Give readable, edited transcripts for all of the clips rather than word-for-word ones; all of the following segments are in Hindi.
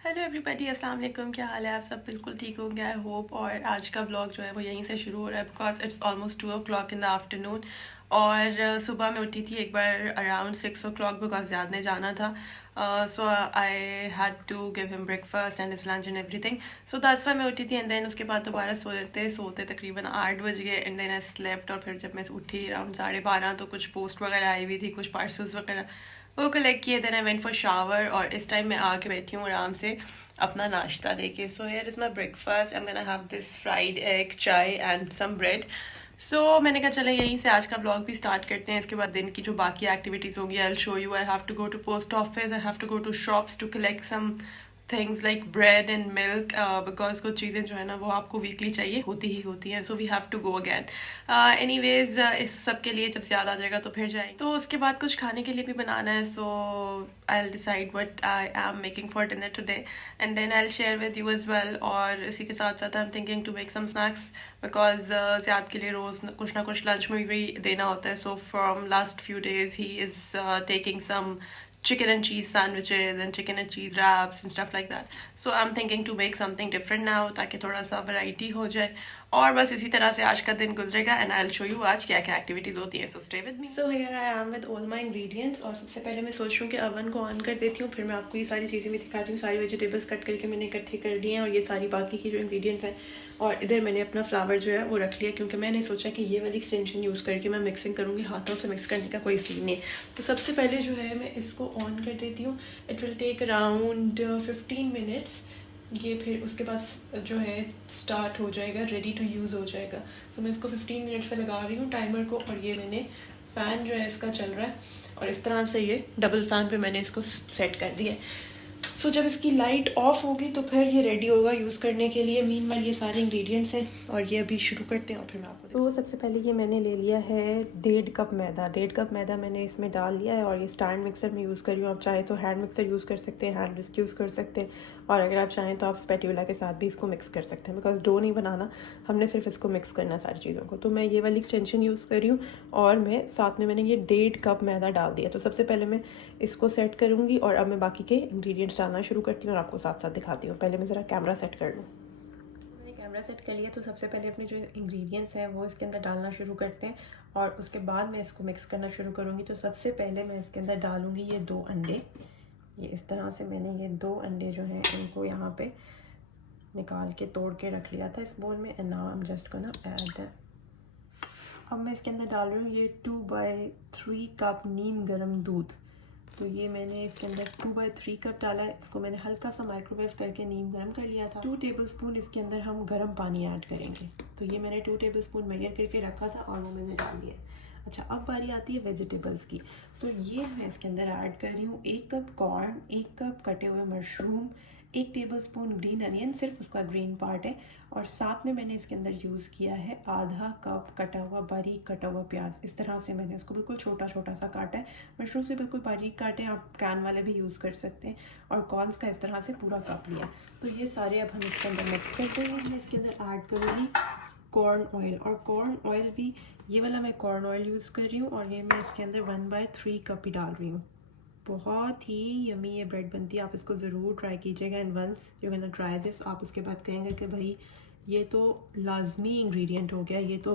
हेलो एवरीबॉडी, अस्सलाम वालेकुम। क्या हाल है? आप सब बिल्कुल ठीक होंगे आई होप। और आज का व्लॉग जो है वो यहीं से शुरू हो रहा है because it's almost 2 o'clock in the afternoon. और सुबह मैं उठी थी एक बार अराउंड 6 o'clock बिकॉज याद ने जाना था। So I had to give him breakfast and his lunch and everything. So that's why मैं उठी थी। एंड देन उसके बाद दोबारा सोते सोते तकरीबन 8 बज गए। And then I slept. और फिर जब मैं उठी अराउंड 12:30 तो कुछ पोस्ट वगैरह आई हुई थी, कुछ पार्सल्स वगैरह वो कलेक्ट किए। Then I went for shower और इस टाइम मैं आके बैठी हूँ आराम से अपना नाश्ता लेके। So here is my breakfast. I am gonna have this fried egg, चाय एंड सम ब्रेड। सो मैंने कहा चले यहीं से आज का ब्लॉग भी स्टार्ट करते हैं। इसके बाद दिन की जो बाकी एक्टिविटीज़ होंगी I will show you. I have to go to post office, I have to go to shops to collect some things like bread and milk because कुछ चीज़ें जो है ना वो आपको वीकली चाहिए होती हैं। So we have to go again. Anyways इस सब के लिए जब ज़्यादा आ जाएगा तो फिर जाएंगे। तो उसके बाद कुछ खाने के लिए भी बनाना है। So I will decide what I am making for dinner today and then I will share with you as well. और इसी के साथ साथ I am thinking to make some snacks because ज़्यादा के लिए रोज़ कुछ ना कुछ लंच में भी देना होता है। So from last few days he is taking some chicken and cheese sandwiches and chicken and cheese wraps and stuff like that. So I'm thinking to make something different now ताकि थोड़ा सा वैरायटी हो जाए। और बस इसी तरह से आज का दिन गुजरेगा and I will show you आज क्या क्या एक्टिविटीज होती हैं। So stay with me. So here I am with all my ingredients. और सबसे पहले मैं सोच रही हूँ कि अवन को ऑन कर देती हूँ, फिर मैं आपको ये सारी चीज़ें भी दिखाती हूँ। सारी वेजिटेबल्स कट करके मैंने इकट्ठे कर लिए हैं और ये सारी बाकी की जो इंग्रेडिएंट्स हैं। और इधर मैंने अपना फ्लावर जो है वो रख लिया क्योंकि मैंने सोचा कि ये वाली एक्सटेंशन यूज़ करके मैं मिक्सिंग करूँगी, हाथों से मिक्स करने का कोई सीन नहीं है। तो सबसे पहले जो है मैं इसको ऑन कर देती हूँ। It will take around 15 minutes. ये फिर उसके बाद जो है स्टार्ट हो जाएगा, रेडी टू यूज़ हो जाएगा। तो मैं इसको 15 मिनट्स पे लगा रही हूँ टाइमर को। और ये मैंने फ़ैन जो है इसका चल रहा है और इस तरह से ये डबल फ़ैन पे मैंने इसको सेट कर दिया है। सो जब इसकी लाइट ऑफ होगी तो फिर ये रेडी होगा यूज़ करने के लिए। मीनवाइल ये सारे इंग्रेडिएंट्स हैं और ये अभी शुरू करते हैं और फिर मैं आपको सबसे पहले ये मैंने ले लिया है 1.5 कप मैदा। 1.5 कप मैदा मैंने इसमें डाल लिया है और ये स्टैंड मिक्सर में यूज़ कर रही हूँ। आप चाहें तो हैंड मिक्सर यूज़ कर सकते हैं, हैंड विस्क यूज़ कर सकते हैं। और अगर आप चाहें तो आप स्पैटुला के साथ भी इसको मिक्स कर सकते हैं बिकॉज डो नहीं बनाना, हमने सिर्फ इसको मिक्स करना है सारी चीज़ों को। तो मैं ये वाली एक्सटेंशन यूज़ कर रही हूँ और मैं साथ में मैंने ये 1.5 कप मैदा डाल दिया। तो सबसे पहले मैं इसको सेट करूँगी और अब मैं बाकी के इंग्रेडिएंट्स डालना शुरू करती हूँ और आपको साथ साथ दिखाती हूँ। पहले मैं ज़रा कैमरा सेट कर लूँ। मैंने कैमरा सेट कर लिया तो सबसे पहले अपने जो इंग्रेडिएंट्स हैं वो इसके अंदर डालना शुरू करते हैं और उसके बाद मैं इसको मिक्स करना शुरू करूँगी। तो सबसे पहले मैं इसके अंदर डालूँगी ये 2 अंडे। ये इस तरह से मैंने ये 2 अंडे जो हैं इनको यहाँ पे निकाल के तोड़ के रख लिया था इस बोल में। And now I am just gonna add that. अब मैं इसके अंदर डाल रही हूँ ये 2/3 कप नीम गर्म दूध। तो ये मैंने इसके अंदर 2/3 कप डाला है। इसको मैंने हल्का सा माइक्रोवेव करके नीम गर्म कर लिया था। 2 टेबलस्पून इसके अंदर हम गर्म पानी ऐड करेंगे। तो ये मैंने 2 टेबलस्पून मेजर करके रखा था और वो मैंने डाल दिया। अच्छा, अब बारी आती है वेजिटेबल्स की। तो ये मैं इसके अंदर ऐड कर रही हूँ 1 कप कॉर्न, 1 कप कटे हुए मशरूम, 1 टेबलस्पून ग्रीन अनियन, सिर्फ उसका ग्रीन पार्ट है। और साथ में मैंने इसके अंदर यूज़ किया है आधा कप कटा हुआ बारीक कटा हुआ प्याज। इस तरह से मैंने इसको बिल्कुल छोटा छोटा सा काटा है। मशरूम से बिल्कुल बारीक काटे, आप कैन वाले भी यूज़ कर सकते हैं। और कॉर्न्स का इस तरह से पूरा कप लिया। तो ये सारे अब हम इसके अंदर मिक्स करते हैं। मैं इसके अंदर ऐड करूँगी कॉर्न ऑयल। और कॉर्न ऑयल भी ये वाला मैं कॉर्न ऑयल यूज़ कर रही हूँ और ये मैं इसके अंदर 1/3 कप ही डाल रही हूँ। बहुत ही यमी ये ब्रेड बनती है, आप इसको ज़रूर ट्राई कीजिएगा। And once you can try this, आप उसके बाद कहेंगे कि भाई ये तो लाजमी इंग्रेडिएंट हो गया, ये तो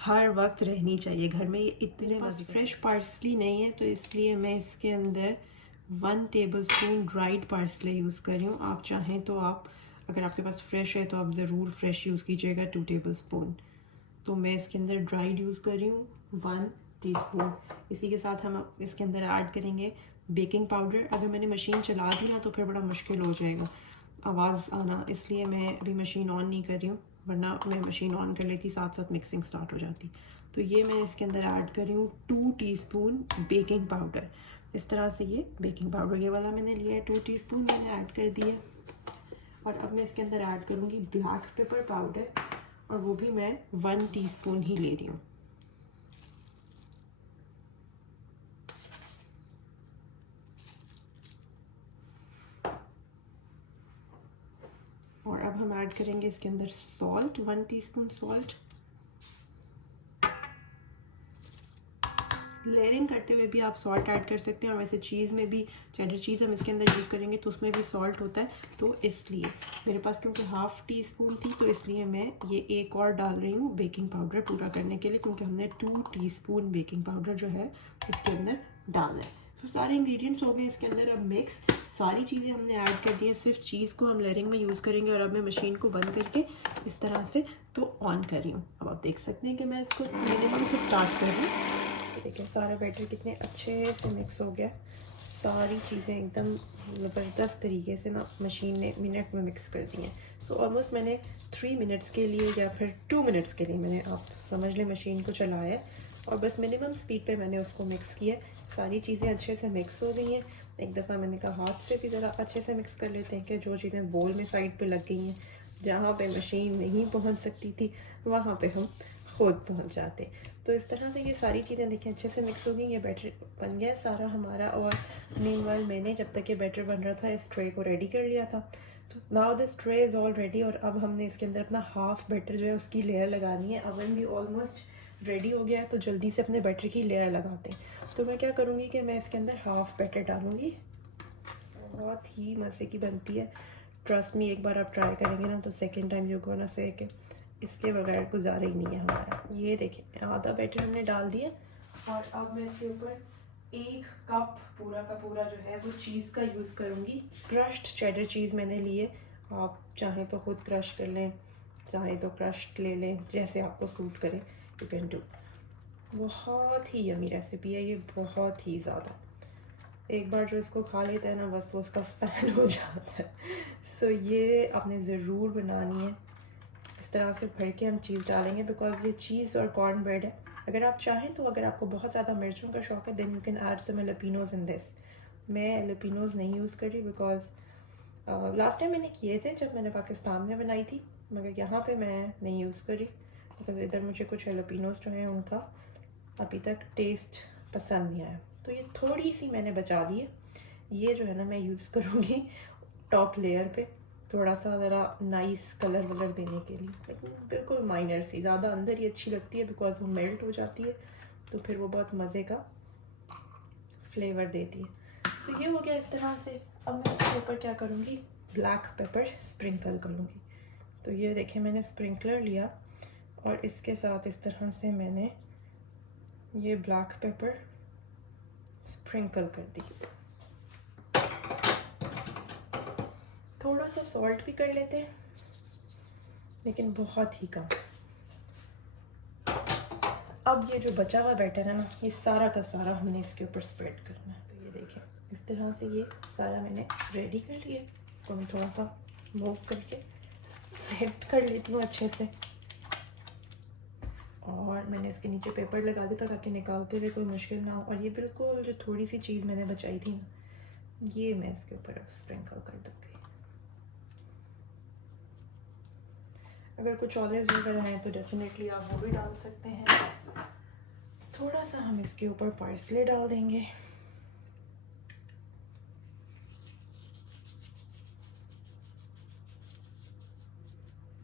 हर वक्त रहनी चाहिए घर में। ये इतने मज़े। फ्रेश पार्सली नहीं है तो इसलिए मैं इसके अंदर 1 टेबलस्पून ड्राइड पार्सले यूज़ कर रही हूँ। आप चाहें तो आप, अगर आपके पास फ्रेश है तो आप ज़रूर फ्रेश यूज़ कीजिएगा 2 टेबलस्पून। तो मैं इसके अंदर ड्राइड यूज़ कर रही हूँ 1 टीस्पून। इसी के साथ हम इसके अंदर ऐड करेंगे बेकिंग पाउडर। अगर मैंने मशीन चला दी ना तो फिर बड़ा मुश्किल हो जाएगा आवाज़ आना, इसलिए मैं अभी मशीन ऑन नहीं कर रही हूँ, वरना मैं मशीन ऑन कर लेती साथ साथ मिक्सिंग स्टार्ट हो जाती। तो ये मैं इसके अंदर ऐड कर रही हूँ 2 टीस्पून बेकिंग पाउडर। इस तरह से ये बेकिंग पाउडर ये वाला मैंने लिया है 2 टीस्पून मैंने ऐड कर दिया। और अब मैं इसके अंदर ऐड करूँगी ब्लैक पेपर पाउडर और वो भी मैं 1 टीस्पून ही ले रही हूँ। और अब हम ऐड करेंगे इसके अंदर सॉल्ट, 1 टीस्पून सॉल्ट। लेयरिंग करते हुए भी आप सॉल्ट ऐड कर सकते हैं, और वैसे चीज़ में भी, चेडर चीज़ हम इसके अंदर यूज़ करेंगे तो उसमें भी सॉल्ट होता है। तो इसलिए मेरे पास क्योंकि हाफ़ टी स्पून थी, तो इसलिए मैं ये एक और डाल रही हूँ बेकिंग पाउडर पूरा करने के लिए, क्योंकि हमने 2 टीस्पून बेकिंग पाउडर जो है इसके अंदर डालना है। तो सारे इंग्रेडिएंट्स हो गए इसके अंदर अब मिक्स, सारी चीज़ें हमने ऐड कर दी हैं। सिर्फ चीज़ को हम लेयरिंग में यूज़ करेंगे। और अब मैं मशीन को बंद करके इस तरह से तो ऑन कर रही हूँ। अब आप देख सकते हैं कि मैं इसको मिनिमम से स्टार्ट कर रही हूँ। देखिए सारा बैटर कितने अच्छे से मिक्स हो गया, सारी चीज़ें एकदम ज़बरदस्त तरीके से ना मशीन ने मिनट में मिक्स कर दी हैं। सो ऑलमोस्ट मैंने 3 मिनट्स के लिए या फिर 2 मिनट्स के लिए मैंने, आप समझ लें, मशीन को चलाया है और बस मिनिमम स्पीड पे मैंने उसको मिक्स किया। सारी चीज़ें अच्छे से मिक्स हो गई हैं। एक दफ़ा मैंने कहा हाथ से भी ज़रा अच्छे से मिक्स कर लेते हैं कि जो चीज़ें बोल में साइड पे लग गई हैं, जहाँ पे मशीन नहीं पहुँच सकती थी वहाँ पे हम खुद पहुँच जाते। तो इस तरह से ये सारी चीज़ें देखिए अच्छे से मिक्स हो गई। ये बैटर बन गया सारा हमारा। और मीनवाइल मैंने जब तक ये बैटर बन रहा था इस ट्रे को रेडी कर लिया था। तो now this tray is all ready. और अब हमने इसके अंदर अपना हाफ़ बैटर जो है उसकी लेयर लगानी है। अवन भी ऑलमोस्ट रेडी हो गया है, तो जल्दी से अपने बैटर की लेयर लगाते हैं। तो मैं क्या करूँगी कि मैं इसके अंदर हाफ़ बैटर डालूँगी। बहुत ही मज़े की बनती है, ट्रस्ट मी। एक बार आप ट्राई करेंगे ना तो second time you gonna say कि इसके बगैर गुजारा ही नहीं है हमारा। ये देखिए आधा बैटर हमने डाल दिया। और अब मैं इसके ऊपर 1 कप पूरा का पूरा जो है वो चीज़ का यूज़ करूँगी। क्रश्ड चेडर चीज़ मैंने लिए, आप चाहें तो खुद क्रश कर लें, चाहें तो क्रश्ड ले लें, जैसे आपको सूट करे यू कैन डू। बहुत ही यमी रेसिपी है ये, बहुत ही ज़्यादा। एक बार जो इसको खा लेता है ना बस वो उसका फ़ैन हो जाता है। सो ये आपने ज़रूर बनानी है। इस तरह से भर के हम चीज़ डालेंगे बिकॉज ये चीज़ और कॉर्न ब्रेड है। अगर आप चाहें तो, अगर आपको बहुत ज़्यादा मिर्चों का शौक है, then you can add some jalapenos in this. मैं जैलपिनोज नहीं यूज़ कर रही बिकॉज लास्ट टाइम मैंने किए थे जब मैंने पाकिस्तान में बनाई थी, मगर यहाँ पे मैं नहीं यूज़ करी बिकॉज इधर मुझे कुछ जैलपिनोज जो हैं उनका अभी तक टेस्ट पसंद नहीं आया। तो ये थोड़ी सी मैंने बचा ली है। ये जो है ना मैं यूज़ करूँगी टॉप लेयर पे, थोड़ा सा ज़रा नाइस कलर वलर देने के लिए, लेकिन बिल्कुल माइनर सी, ज़्यादा अंदर ही अच्छी लगती है बिकॉज वो मेल्ट हो जाती है, तो फिर वो बहुत मज़े का फ्लेवर देती है। तो ये हो गया इस तरह से। अब मैं इसके ऊपर क्या करूँगी, ब्लैक पेपर स्प्रिंकल करूँगी। तो ये देखिए मैंने स्प्रिंकलर लिया और इसके साथ इस तरह से मैंने ये ब्लैक पेपर स्प्रिंकल कर दी। थोड़ा सा सॉल्ट भी कर लेते हैं, लेकिन बहुत ही कम। अब ये जो बचा हुआ बैटर है ना, ये सारा का सारा हमने इसके ऊपर स्प्रेड करना है। तो ये देखिए इस तरह से ये सारा मैंने रेडी कर लिया। इसको मैं थोड़ा सा मूव करके सेट कर लेती हूँ अच्छे से। और मैंने इसके नीचे पेपर लगा दिया था ताकि निकालते हुए कोई मुश्किल ना हो। और ये बिल्कुल जो थोड़ी सी चीज़ मैंने बचाई थी ना, ये मैं इसके ऊपर अब स्प्रिंकल कर दूँगी। अगर कुछ ऑलिव्स वगैरह हैं तो डेफिनेटली आप वो भी डाल सकते हैं। थोड़ा सा हम इसके ऊपर पार्सले डाल देंगे।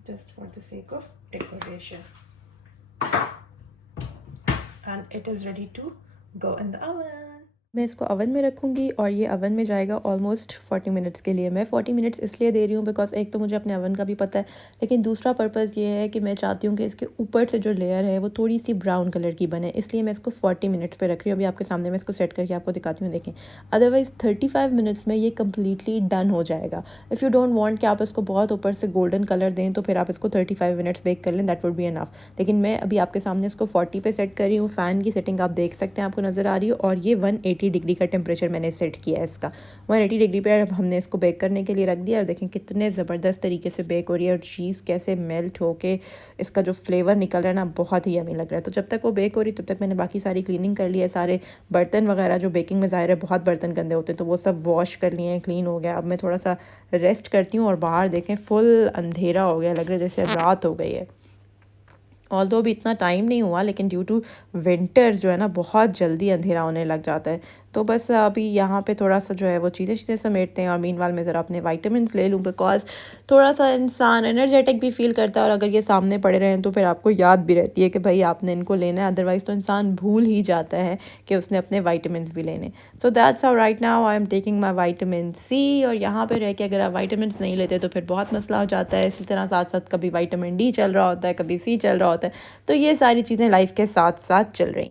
Just for the sake of decoration. And it is ready to go in the oven. मैं इसको ओवन में रखूँगी और ये ओवन में जाएगा ऑलमोस्ट 40 मिनट्स के लिए। मैं 40 मिनट्स इसलिए दे रही हूँ बिकॉज एक तो मुझे अपने ओवन का भी पता है, लेकिन दूसरा पर्पज़ ये है कि मैं चाहती हूँ कि इसके ऊपर से जो लेयर है वो थोड़ी सी ब्राउन कलर की बने, इसलिए मैं इसको 40 मिनट्स पे रख रही हूँ। अभी आपके सामने मैं इसको सेट करके आपको दिखाती हूँ, देखें। अदरवाइज़ 35 मिनट्स में ये कम्प्लीटली डन हो जाएगा। इफ़ यू डोंट वांट कि आप इसको बहुत ऊपर से गोल्डन कलर दें तो फिर आप इसको 35 मिनट्स बेक कर लें, दैट वुड बी एनफ। लेकिन मैं अभी आपके सामने इसको 40 पे सेट कर रही हूँ। फ़ैन की सेटिंग आप देख सकते हैं, आपको नज़र आ रही है। और ये 180 डिग्री का टेम्परेचर मैंने सेट किया है इसका। 180 डिग्री पे हमने इसको बेक करने के लिए रख दिया। और देखें कितने ज़बरदस्त तरीके से बेक हो रही है और चीज़ कैसे मेल्ट होके इसका जो फ्लेवर निकल रहा है ना, बहुत ही यमी लग रहा है। तो जब तक वो बेक हो रही तब तक मैंने बाकी सारी क्लीनिंग कर ली है। सारे बर्तन वगैरह जो बेकिंग में ज़ाहिर है बहुत बर्तन गंदे होते हैं, तो वो सब वॉश कर लिए हैं, क्लीन हो गया। अब मैं थोड़ा सा रेस्ट करती हूँ। और बाहर देखें फुल अंधेरा हो गया, लग रहा है जैसे रात हो गई है। ऑल्दो भी इतना टाइम नहीं हुआ, लेकिन ड्यू टू विंटर जो है ना बहुत जल्दी अंधेरा होने लग जाता है। तो बस अभी यहाँ पे थोड़ा सा जो है वो चीज़ें समेटते हैं, और मीनवाल मैं ज़रा अपने वाइटामिन ले लूँ, बिकॉज थोड़ा सा इंसान एनर्जेटिक भी फील करता है, और अगर ये सामने पड़े रहें तो फिर आपको याद भी रहती है कि भाई आपने इनको लेना है, अदरवाइज़ तो इंसान भूल ही जाता है कि उसने अपने वाइटामिन भी लेने। So that's how right now I am taking my vitamin C. और यहाँ पे रह के अगर आप वाइटामिन नहीं लेते तो फिर बहुत मसला हो जाता है। इसी तरह साथ साथ कभी वाइटामिन डी चल रहा होता है, कभी सी चल रहा होता है, तो ये सारी चीज़ें लाइफ के साथ साथ चल रही।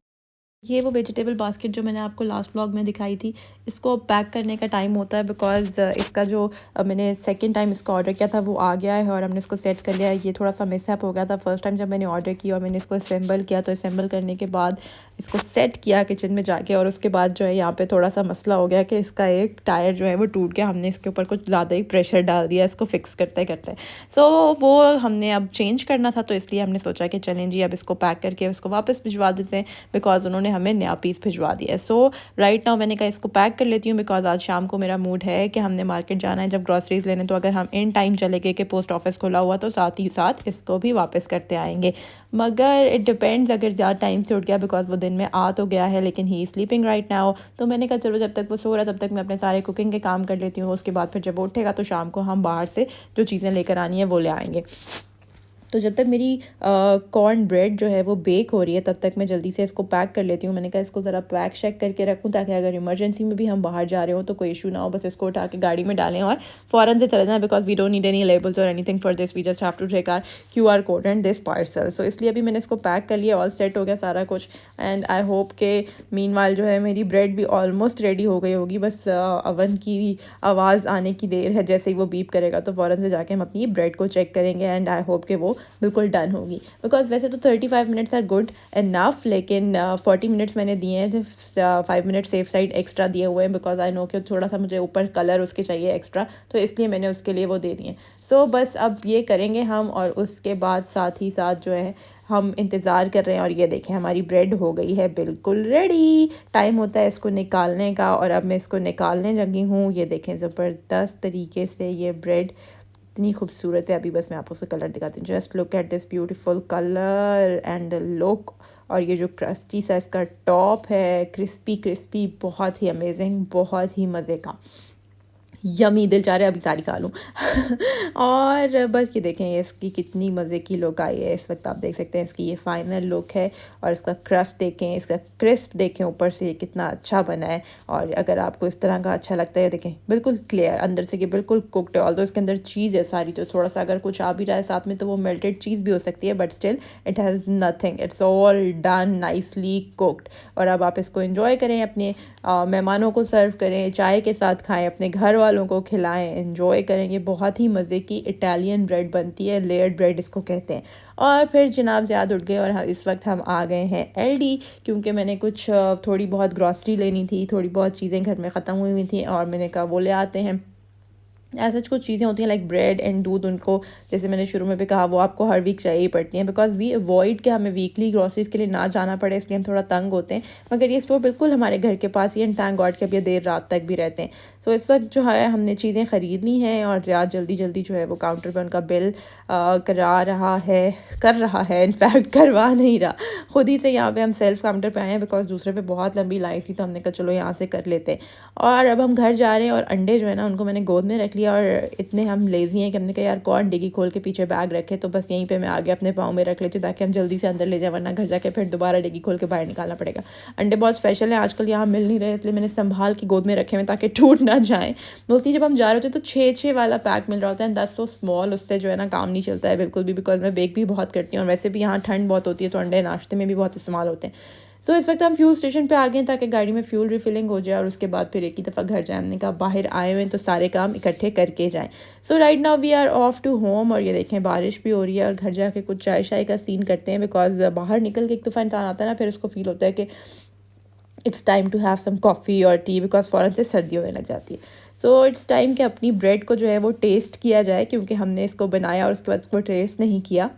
ये वो वेजिटेबल बास्केट जो मैंने आपको लास्ट व्लॉग में दिखाई थी, इसको पैक करने का टाइम होता है, बिकॉज़ इसका जो मैंने सेकंड टाइम इसको ऑर्डर किया था वो आ गया है और हमने इसको सेट कर लिया है। ये थोड़ा सा मिसअप हो गया था फर्स्ट टाइम जब मैंने ऑर्डर किया, और मैंने इसको असेंबल किया, तो असेंबल करने के बाद इसको सेट किया किचन में जाके, और उसके बाद जो है यहाँ पे थोड़ा सा मसला हो गया कि इसका एक टायर जो है वो टूट गया। हमने इसके ऊपर कुछ ज़्यादा ही प्रेशर डाल दिया इसको फिक्स करते करते। सो वो हमने अब चेंज करना था, तो इसलिए हमने सोचा कि चलें जी अब इसको पैक करके उसको वापस भिजवा देते हैं, बिकॉज उन्होंने हमें नया पीस भिजवा दिया है। सो राइट नाउ मैंने कहा इसको पैक कर लेती हूँ, बिकॉज आज शाम को मेरा मूड है कि हमने मार्केट जाना है जब ग्रॉसरीज लेने, तो अगर हम इन टाइम चले गए कि पोस्ट ऑफिस खुला हुआ तो साथ ही साथ इसको भी वापस करते आएंगे। मगर इट डिपेंड्स, अगर ज़्यादा टाइम से उठ गया, बिकॉज वो दिन में आ तो गया है लेकिन ही स्लीपिंग राइट नाउ, तो मैंने कहा चलो जब तक वो सो रहा है तब तक मैं अपने सारे कुकिंग के काम कर लेती हूँ। उसके बाद फिर जब उठेगा तो शाम को हम बाहर से जो चीज़ें लेकर आनी है वो ले आएंगे। तो जब तक मेरी कॉर्न ब्रेड जो है वो बेक हो रही है तब तक मैं जल्दी से इसको पैक कर लेती हूँ। मैंने कहा इसको ज़रा पैक शैक करके रखूँ ताकि अगर इमरजेंसी में भी हम बाहर जा रहे हो तो कोई इशू ना हो, बस इसको उठा के गाड़ी में डालें और फ़ौरन से चले जाएं, because we don't need any labels और anything for this, we just have to take our QR code and this parcel. So इसलिए अभी मैंने इसको पैक कर लिया, ऑल सेट हो गया सारा कुछ, एंड आई होप के मीनवाइल जो है मेरी ब्रेड भी ऑलमोस्ट रेडी हो गई होगी। बस अवन की आवाज़ आने की देर है, जैसे ही वो बीप करेगा तो फ़ौरन से जाके हम अपनी ब्रेड को चेक करेंगे, एंड आई होप के वो बिल्कुल डन होगी। बिकॉज वैसे तो 35 मिनट्स आर गुड इनफ, लेकिन 40 मिनट्स मैंने दिए हैं, 5 मिनट सेफ साइड एक्स्ट्रा दिए हुए हैं, बिकॉज आई नो कि थोड़ा सा मुझे ऊपर कलर उसके चाहिए एक्स्ट्रा, तो इसलिए मैंने उसके लिए वो दे दिए। सो बस अब ये करेंगे हम, और उसके बाद साथ ही साथ जो है हम इंतज़ार कर रहे हैं। और ये देखें हमारी ब्रेड हो गई है बिल्कुल रेडी। टाइम होता है इसको निकालने का, और अब मैं इसको निकालने लगी हूँ। ये देखें ज़बरदस्त तरीके से ये ब्रेड इतनी खूबसूरत है। अभी बस मैं आपको उसका कलर दिखाती हूँ। Just look at this beautiful colour and the look. और ये जो क्रस्टी सा इसका टॉप है, क्रिस्पी क्रिस्पी, बहुत ही अमेजिंग, बहुत ही मज़े का, यमी, दिल चाह रहा है अभी सारी खा लूँ। और बस ये देखें ये इसकी कितनी मज़े की लुक आई है इस वक्त, आप देख सकते हैं इसकी ये फाइनल लुक है। और इसका क्रस्ट देखें, इसका क्रिस्प देखें ऊपर से, ये कितना अच्छा बना है। और अगर आपको इस तरह का अच्छा लगता है, देखें बिल्कुल क्लियर अंदर से, कि बिल्कुल कुकड है। ऑल्दो इसके अंदर चीज़ है सारी, तो थोड़ा सा अगर कुछ आ भी रहा है साथ में तो वो मेल्टेड चीज़ भी हो सकती है, but still it has nothing, it's all done nicely cooked. और अब आप इसको एंजॉय करें, अपने मेहमानों को सर्व करें, चाय के साथ खाएं, अपने घर वालों को खिलाएं, एंजॉय करेंगे। बहुत ही मज़े की इटालियन ब्रेड बनती है, लेयर्ड ब्रेड इसको कहते हैं। और फिर जनाब ज़्यादा उठ गए, और इस वक्त हम आ गए हैं LD, क्योंकि मैंने कुछ थोड़ी बहुत ग्रॉसरी लेनी थी, थोड़ी बहुत चीज़ें घर में ख़त्म हुई थी, और मैंने कहा वो ले आते हैं। ऐसा कुछ चीज़ें होती हैं लाइक ब्रेड एंड दूध, उनको जैसे मैंने शुरू में भी कहा वो आपको हर वीक चाहिए ही पड़ती हैं, बिकॉज वी अवॉइड कि हमें वीकली ग्रॉसरीज के लिए ना जाना पड़े, इसलिए हम थोड़ा तंग होते हैं। मगर ये स्टोर बिल्कुल हमारे घर के पास ही, एंड थैंक गॉड के अब ये देर रात तक भी रहते हैं। तो इस वक्त जो है हमने चीज़ें ख़रीद ली हैं, और ज़्यादा जल्दी जल्दी जो है वो काउंटर पर उनका बिल कर रहा है, इनफैक्ट करवा नहीं रहा, खुद ही से यहाँ पे हम सेल्फ काउंटर पे आए हैं, बिकॉज दूसरे पे बहुत लंबी लाइन थी, तो हमने कहा चलो यहाँ से कर लेते हैं। और अब हम घर जा रहे हैं, और अंडे जो है ना उनको मैंने गोद में रख लिया, और इतने हम लेज़ी हैं कि हमने कहा यार कौन डिगी खोल के पीछे बैग रखे, तो बस यहीं पे मैं आगे अपने पाँव में रख लेती हूँ ताकि हम जल्दी से अंदर ले जाए, वरना घर जाके फिर दोबारा डिगी खोल के बाहर निकालना पड़ेगा। अंडे बहुत स्पेशल हैं, आजकल यहाँ मिल नहीं रहे, इसलिए मैंने संभाल के गोद में रखे हुए ताकि टूट ना जाएँ। मोस्टली जब हम जा रहे होते हैं तो 6-6 वाला पैक मिल रहा होता है, 10 तो स्मॉल, उससे जो है ना काम नहीं चलता है बिल्कुल भी, बिकॉज मैं बेक भी बहुत करती हूँ, और वैसे भी यहाँ ठंड बहुत होती है तो अंडे नाश्ते में भी बहुत इस्तेमाल होते हैं। सो इस वक्त हम फ्यूल स्टेशन पे आ गए ताकि गाड़ी में फ्यूल रिफिलिंग हो जाए, और उसके बाद फिर एक ही दफ़ा घर जाए। हमने कहा बाहर आए हुए हैं तो सारे काम इकट्ठे करके जाएं। So right now we are off to home, और ये देखें बारिश भी हो रही है, और घर जाके कुछ चाय शाय का सीन करते हैं, बिकॉज बाहर निकल के एक दफ़ा इंसान आता है ना, फिर उसको फील होता है कि it's time to have some coffee और टी, बिकॉज फ़ौरन से सर्दी होने लग जाती है। सो इट्स टाइम कि अपनी ब्रेड को जो है वो टेस्ट किया जाए, क्योंकि हमने इसको बनाया और उसके बाद इसको टेस्ट नहीं किया,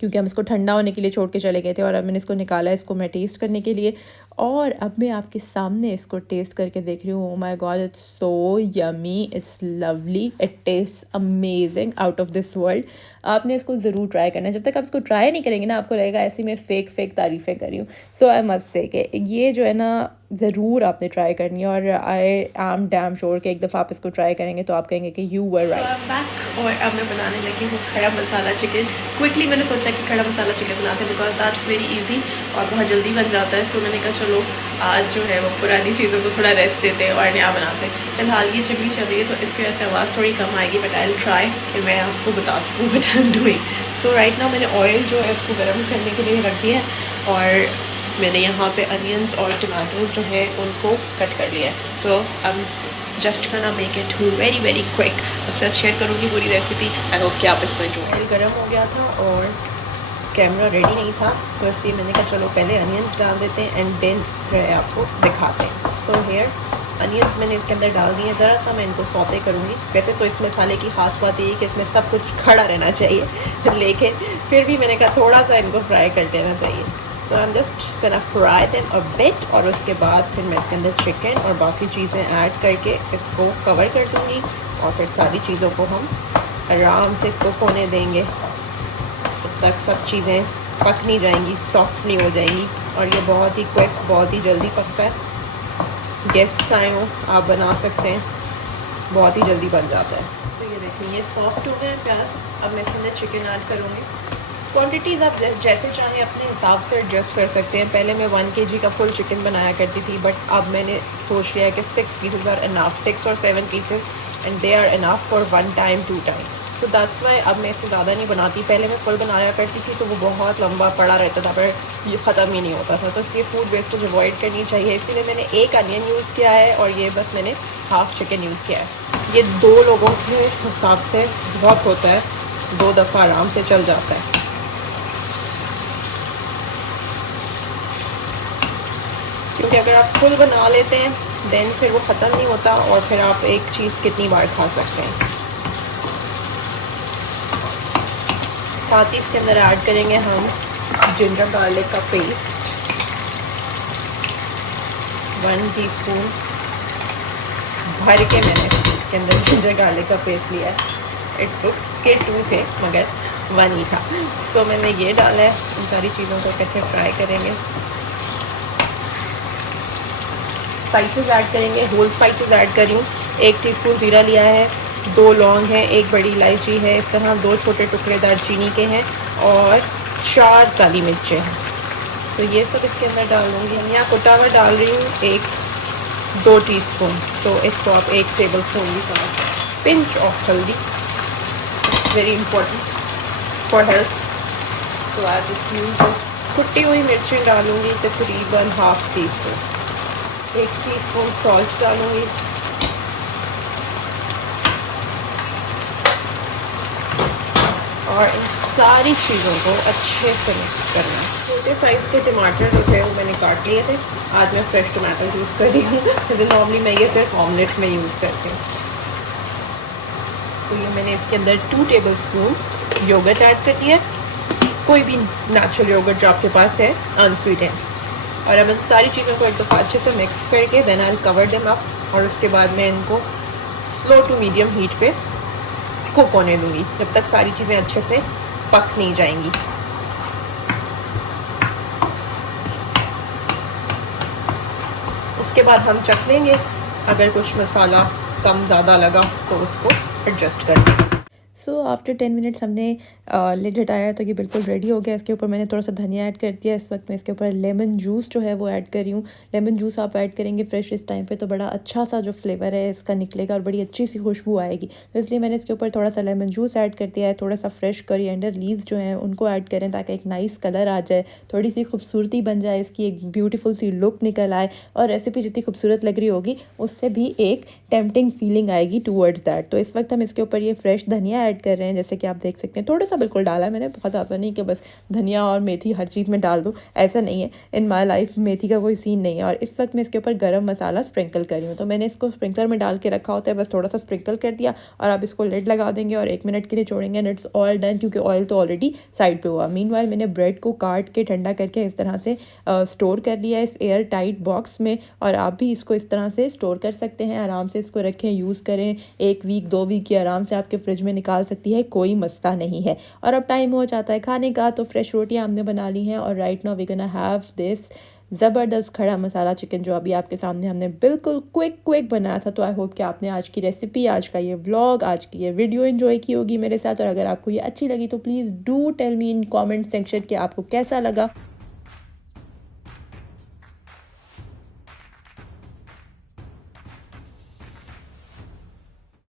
क्योंकि हम इसको ठंडा होने के लिए छोड़ के चले गए थे, और अब मैंने इसको निकाला है इसको मैं टेस्ट करने के लिए। और अब मैं आपके सामने इसको टेस्ट करके देख रही हूँ। Oh my God, it's so yummy, it's lovely, it taste amazing, out of this world. आपने इसको ज़रूर ट्राई करना है। जब तक आप इसको ट्राई नहीं करेंगे ना, आपको लगेगा ऐसी मैं फ़ेक तारीफ़ें कर रही हूँ। सो आई मस्ट से कि ये जो है ना, ज़रूर आपने ट्राई करनी है, और आई एम डैम श्योर कि एक दफ़ा आप इसको ट्राई करेंगे तो आप कहेंगे कि यू वर राइट। और अब मैं बनाने लगी हूँ खड़ा मसाला चिकन। क्विकली मैंने सोचा कि खड़ा मसाला चिकन बनाते हैं, बिकॉज दैट्स वेरी इजी और बहुत जल्दी बन जाता है। सो मैंने कहा चलो आज जो है वो पुरानी चीज़ों को थोड़ा रेस्ट देते हैं और नया बनाते हैं। फिलहाल ये चिकनी चल रही है तो इसकी वजह से आवाज़ थोड़ी कम आएगी, बट आई विल ट्राई कि मैं आपको बता सकूँ what I am doing. So right now मैंने ऑयल जो है इसको गर्म करने के लिए रख दिया है, और मैंने यहाँ पे अनियंस और टमाटोज जो है उनको कट कर लिया है। सो अब जस्ट गना मेक इट वेरी क्विक। अब साथ शेयर करूँगी पूरी रेसिपी। आई होप कि आप इसमें जो ऑयल गर्म हो गया था और कैमरा रेडी नहीं था, तो इसलिए मैंने कहा चलो पहले अनियंस डाल देते हैं एंड देन जो है आपको दिखाते हैं। सो हेयर अनियंस मैंने इसके अंदर डाल दिए। ज़रा सा मैं इनको सौते करूँगी। वैसे तो इस मसाले की खास बात ये है कि इसमें सब कुछ खड़ा रहना चाहिए, लेकिन फिर भी मैंने कहा थोड़ा सा इनको फ्राई कर देना चाहिए। So I am just gonna fry them a bit, और उसके बाद फिर मैं इसके अंदर चिकन और बाकी चीज़ें ऐड करके इसको कवर कर दूँगी, और फिर सारी चीज़ों को हम आराम से कुक होने देंगे तब तक सब चीज़ें पक नहीं जाएंगी, सॉफ्ट नहीं हो जाएंगी। और ये बहुत ही क्विक, बहुत ही जल्दी पकता है। गेस्ट्स आए हों आप बना सकते हैं, बहुत ही जल्दी बन जाता है। तो ये देखिए ये सॉफ्ट हो गए हैं प्याज। अब मैं इसके अंदर चिकन ऐड करूँगी। क्वांटिटीज़ आप जैसे चाहें अपने हिसाब से एडजस्ट कर सकते हैं। पहले मैं 1 kg का फुल चिकन बनाया करती थी, बट अब मैंने सोच लिया कि 6 पीसेज आर इनफ, 6 और 7 pieces, and they are enough for 1 time 2 time. तो दैट्स वाई अब मैं इससे ज़्यादा नहीं बनाती। पहले मैं फुल बनाया करती थी तो वो बहुत लंबा पड़ा रहता था, पर ये ख़त्म ही नहीं होता था। तो इसलिए फूड वेस्टेज अवॉइड करनी चाहिए। इसीलिए मैंने एक अनियन यूज़ किया है, और ये बस मैंने हाफ़ चिकन यूज़ किया है। ये 2 लोगों के हिसाब से बहुत होता है, 2 दफ़ा आराम से चल जाता है। क्योंकि अगर आप फुल बना लेते हैं देन फिर वो ख़त्म नहीं होता, और फिर आप एक चीज़ कितनी बार खा सकते हैं। साथ ही इसके अंदर ऐड करेंगे हम जिंजर गार्लिक का पेस्ट, 1 टीस्पून भर के मैंने इसके अंदर जिंजर गार्लिक का पेस्ट लिया है। इट लुक्स के 2 थे मगर 1 ही था। सो मैंने ये डाला है। इन सारी चीज़ों को कैसे फ्राई करेंगे। स्पाइसेस ऐड करेंगे, होल स्पाइसेस ऐड कर रही हूँ। 1 टीस्पून ज़ीरा लिया है, 2 लौंग है, 1 बड़ी इलायची है, इस तरह 2 छोटे टुकड़े दालचीनी के हैं, और 4 काली मिर्चें हैं। तो ये सब इसके अंदर डाल दूँगी। मैं यहाँ कुटा हुआ डाल रही हूँ 2 टीस्पून, तो इसको आप 1 टेबल स्पून भी डाल। पिंच ऑफ हल्दी, वेरी इंपॉर्टेंट फॉर हेल्थ। तो आज इसमें कुटी हुई मिर्चें डालूँगी तकरीबन ½ टीस्पून, 1 टीस्पून सॉल्ट डालूँगी, और इन सारी चीज़ों को अच्छे से मिक्स करना है। छोटे साइज़ के टमाटर जो थे वो मैंने काट लिए थे। आज मैं फ्रेश टमाटर यूज़ कर रही हूँ, क्योंकि नॉर्मली मैं ये सिर्फ ऑमलेट्स में यूज़ करती हूँ। तो ये मैंने इसके अंदर 2 टेबल स्पून योगर्ट ऐड कर दिया, कोई भी नेचुरल योगर्ट जो आपके पास है, अनस्वीटेंड। और अब इन सारी चीज़ों को एक दफ़ा अच्छे से मिक्स करके then I will cover them up, और उसके बाद मैं इनको स्लो टू मीडियम हीट पे कुक होने दूँगी जब तक सारी चीज़ें अच्छे से पक नहीं जाएंगी। उसके बाद हम चख लेंगे, अगर कुछ मसाला कम ज़्यादा लगा तो उसको एडजस्ट कर देंगे। सो आफ्टर 10 मिनट्स हमने लिड हटाया तो ये बिल्कुल रेडी हो गया। इसके ऊपर मैंने थोड़ा सा धनिया ऐड कर दिया। इस वक्त मैं इसके ऊपर लेमन जूस जो है वो ऐड कर रही हूँ। लेमन जूस आप ऐड करेंगे फ्रेश इस टाइम पे तो बड़ा अच्छा सा जो फ्लेवर है इसका निकलेगा और बड़ी अच्छी सी खुशबू आएगी। तो इसलिए मैंने इसके ऊपर थोड़ा सा लेमन जूस ऐड कर दिया है। थोड़ा सा फ्रेश कोरिएंडर लीव्स जो हैं उनको ऐड करें ताकि एक नाइस कलर आ जाए, थोड़ी सी खूबसूरती बन जाए, इसकी एक ब्यूटीफुल सी लुक निकल आए और रेसिपी जितनी खूबसूरत लग रही होगी उससे भी एक टेम्पटिंग फीलिंग आएगी टूवर्ड्स दैट। तो इस वक्त हम इसके ऊपर ये फ्रेश धनिया ऐड कर रहे हैं, जैसे कि आप देख सकते हैं थोड़ा सा बिल्कुल डाला है मैंने, बहुत ज़्यादा नहीं कि बस धनिया और मेथी हर चीज़ में डाल दूँ, ऐसा नहीं है। इन माई लाइफ मेथी का कोई सीन नहीं है। और इस वक्त मैं इसके ऊपर गरम मसाला स्प्रिंकल कर रही हूँ। तो मैंने इसको स्प्रिंकलर में डाल के रखा होता है, बस थोड़ा सा स्प्रिंकल कर दिया और आप इसको लिड लगा देंगे और 1 मिनट के लिए छोड़ेंगे एंड इट्स ऑल डन, क्योंकि ऑयल तो ऑलरेडी साइड पे हुआ। मीनवाइल मैंने ब्रेड को काट के ठंडा करके इस तरह से स्टोर कर लिया है इस एयर टाइट बॉक्स में, और आप भी इसको इस तरह से स्टोर कर सकते हैं। आराम से इसको रखें, यूज़ करें, 1 वीक 2 वीक की आराम से आपके फ्रिज में निकाल सकती है, कोई मसला नहीं है। और अब टाइम हो जाता है खाने का, तो फ्रेश रोटियाँ हमने बना ली हैं और right now we gonna have this ज़बरदस्त खड़ा मसाला चिकन, जो अभी आपके सामने हमने बिल्कुल क्विक बनाया था। तो आई होप कि आपने आज की रेसिपी, आज का ये व्लॉग, आज की ये वीडियो एंजॉय की होगी मेरे साथ। और अगर आपको ये अच्छी लगी तो please do tell me in comment section कि आपको कैसा लगा।